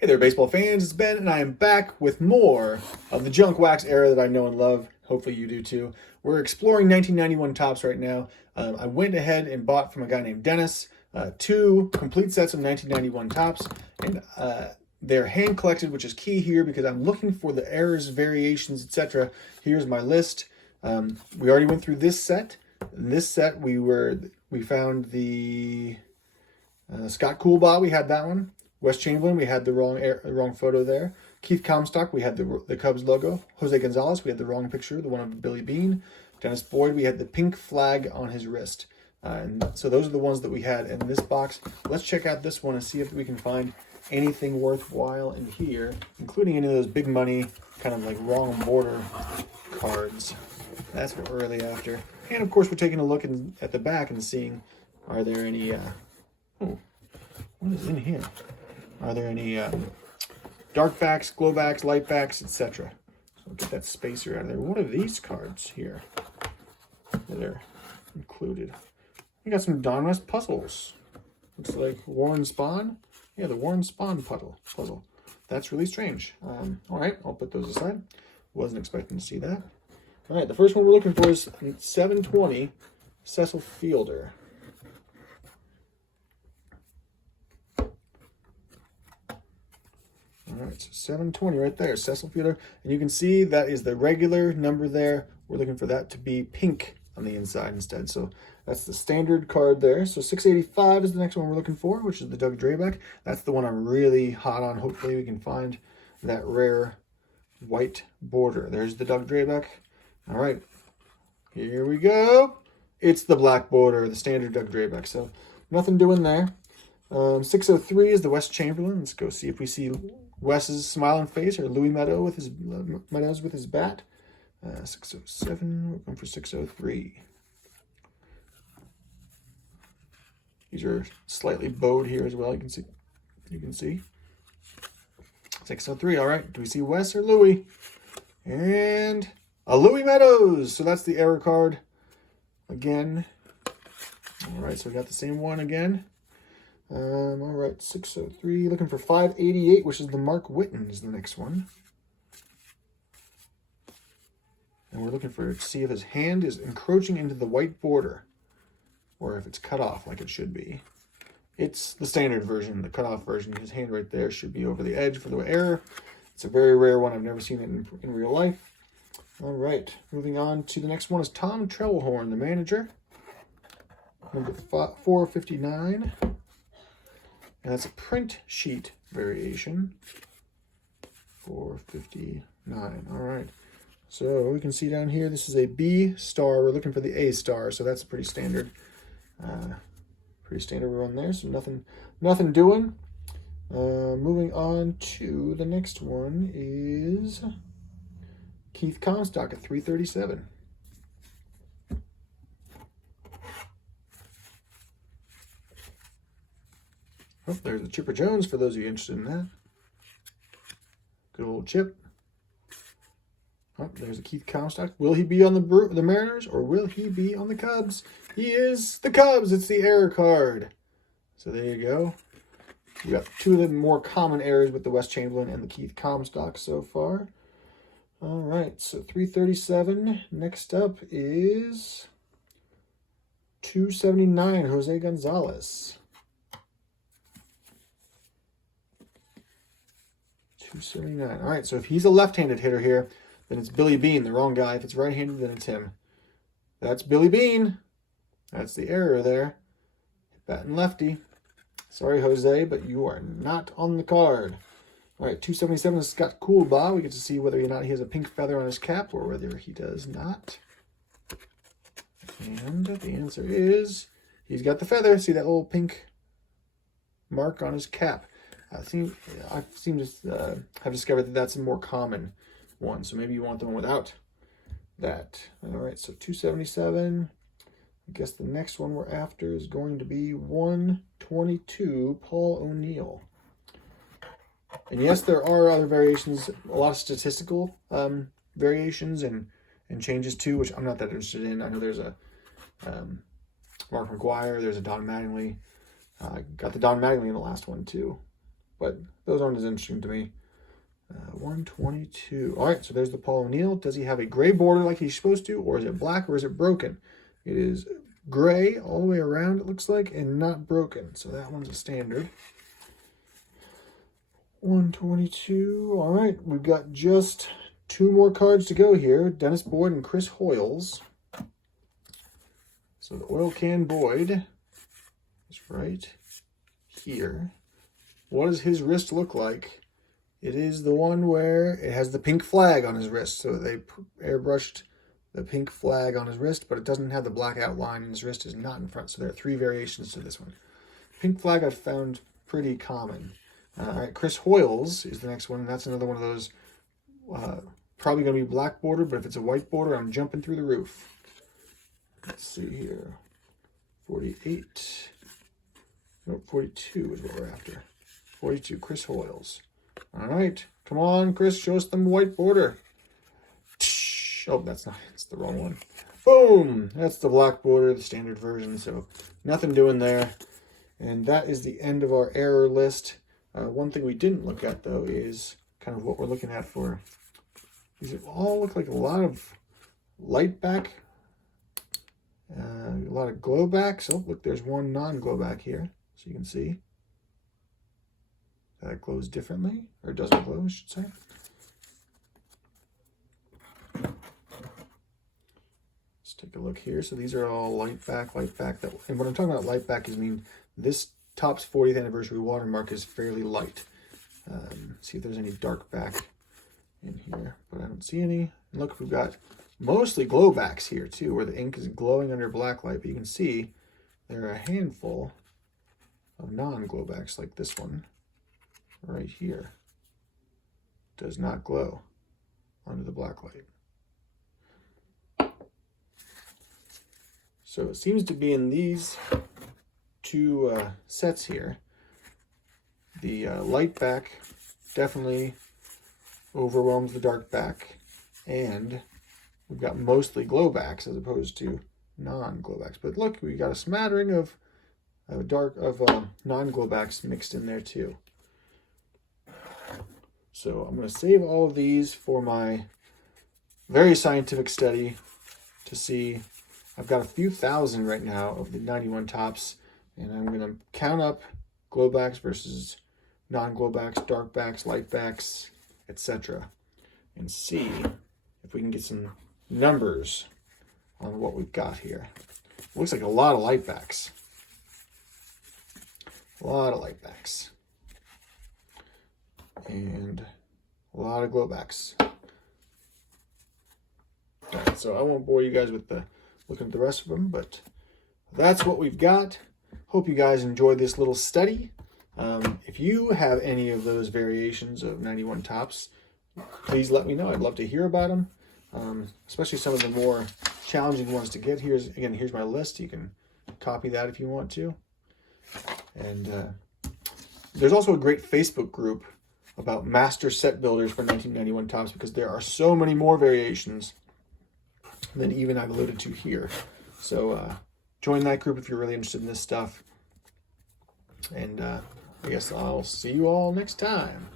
Hey there, baseball fans. It's Ben, and I am back with more of the junk wax era that I know and love. Hopefully, you do too. We're exploring 1991 Topps right now. I went ahead and bought from a guy named Dennis two complete sets of 1991 Topps, and they're hand collected, which is key here because I'm looking for the errors, variations, etc. Here's my list. We already went through this set. In this set, we found the Scott Coolbaugh. We had that one. Wes Chamberlain, we had the wrong photo there. Keith Comstock, we had the Cubs logo. Jose Gonzalez, we had the wrong picture, the one of Billy Beane. Dennis Boyd, we had the pink flag on his wrist. And so those are the ones that we had in this box. Let's check out this one and see if we can find anything worthwhile in here, including any of those big money, kind of like wrong border cards. That's what we're really after. And of course, we're taking a look at the back and seeing, are there any, what is in here? Are there any dark backs, glow backs, light backs, etc.? So get that spacer out of there. What are these cards here that are included? We got some Don West puzzles. Looks like Warren Spahn. Yeah, the Warren Spahn puzzle. That's really strange. All right, I'll put those aside. Wasn't expecting to see that. All right, the first one we're looking for is 720 Cecil Fielder. All right, so 720 right there, Cecil Fielder. And you can see that is the regular number there. We're looking for that to be pink on the inside instead. So that's the standard card there. So 685 is the next one we're looking for, which is the Doug Drabek. That's the one I'm really hot on. Hopefully we can find that rare white border. There's the Doug Drabek. All right, here we go. It's the black border, the standard Doug Drabek. So nothing doing there. 603 is the Wes Chamberlain. Let's go see if we see Wes's smiling face or Louis Meadows with his bat. 607. We're going for 603. These are slightly bowed here as well. You can see. 603. All right. Do we see Wes or Louis? And a Louis Meadows. So that's the error card again. All right. So we got the same one again. All right, 603, looking for 588, which is the Mark Whiten is the next one. And we're looking to see if his hand is encroaching into the white border or if it's cut off like it should be. It's the standard version, the cut-off version. His hand right there should be over the edge for the error. It's a very rare one. I've never seen it in real life. All right, moving on to the next one is Tom Trelhorn, the manager. Number 459. And that's a print sheet variation. 459. All right. So we can see down here, this is a B star. We're looking for the A star, so that's pretty standard. Run there. So nothing doing. Moving on to the next one is Keith Comstock at 337. Oh, there's the Chipper Jones for those of you interested in that. Good old Chip. Oh, there's a Keith Comstock. Will he be on the Mariners or will he be on the Cubs? He is the Cubs. It's the error card. So there you go. You got two of the more common errors with the Wes Chamberlain and the Keith Comstock so far. All right, so 337. Next up is 279, Jose Gonzalez. 279. All right, so if he's a left-handed hitter here, then it's Billy Beane, the wrong guy. If it's right-handed, then it's him. That's Billy Beane. That's the error there. Batting lefty. Sorry, Jose, but you are not on the card. All right, 277 is Scott Coolbaugh. We get to see whether or not he has a pink feather on his cap or whether he does not. And the answer is he's got the feather. See that little pink mark on his cap? I seem to have discovered that that's a more common one. So maybe you want the one without that. All right, so 277. I guess the next one we're after is going to be 122, Paul O'Neill. And yes, there are other variations, a lot of statistical variations and changes too, which I'm not that interested in. I know there's a Mark McGwire, there's a Don Mattingly. Got the Don Mattingly in the last one too. but those aren't as interesting to me. 122. All right, so there's the Paul O'Neill. Does he have a gray border like he's supposed to, or is it black, or is it broken? It is gray all the way around, it looks like, and not broken. So that one's a standard. 122. All right, we've got just 2 more cards to go here. Dennis Boyd and Chris Hoiles. So the oil can Boyd is right here. What does his wrist look like? It is the one where it has the pink flag on his wrist. So they airbrushed the pink flag on his wrist, but it doesn't have the black outline, and his wrist is not in front. So there are 3 variations to this one. Pink flag I've found pretty common. All right, Chris Hoiles is the next one. And that's another one of those, probably going to be black border, but if it's a white border, I'm jumping through the roof. Let's see here. 48. No, 42 is what we're after. 42, Chris Hoiles. All right, come on, Chris, show us the white border. Oh, that's the wrong one. Boom, that's the black border, the standard version, so nothing doing there. And that is the end of our error list. One thing we didn't look at, though, is kind of what we're looking at for. These all look like a lot of light back, a lot of glow backs. Oh, look, there's one non-glow back here, so you can see. That glows differently, or doesn't glow, I should say. Let's take a look here. So these are all light back. That, and what I'm talking about light back is this Topps 40th anniversary watermark is fairly light. See if there's any dark back in here, but I don't see any. And look, we've got mostly glow backs here too, where the ink is glowing under black light, but you can see there are a handful of non-glow backs like this one. Right here does not glow under the black light. So it seems to be in these 2 sets here. The light back definitely overwhelms the dark back, and we've got mostly glow backs as opposed to non-glow backs. But look, we got a smattering of non-glow backs mixed in there too. So I'm going to save all of these for my very scientific study to see. I've got a few thousand right now of the 91 Topps, and I'm going to count up glow backs versus non-glow backs, dark backs, light backs, etc. and see if we can get some numbers on what we've got here. Looks like a lot of light backs. A lot of light backs. And a lot of glow backs. All right, so I won't bore you guys with looking at the rest of them, but that's what we've got. Hope you guys enjoyed this little study. If you have any of those variations of 91 Topps, please let me know. I'd love to hear about them, especially some of the more challenging ones to get. Here's my list. You can copy that if you want to. And there's also a great Facebook group about master set builders for 1991 Topps, because there are so many more variations than even I've alluded to here. So join that group if you're really interested in this stuff. And I guess I'll see you all next time.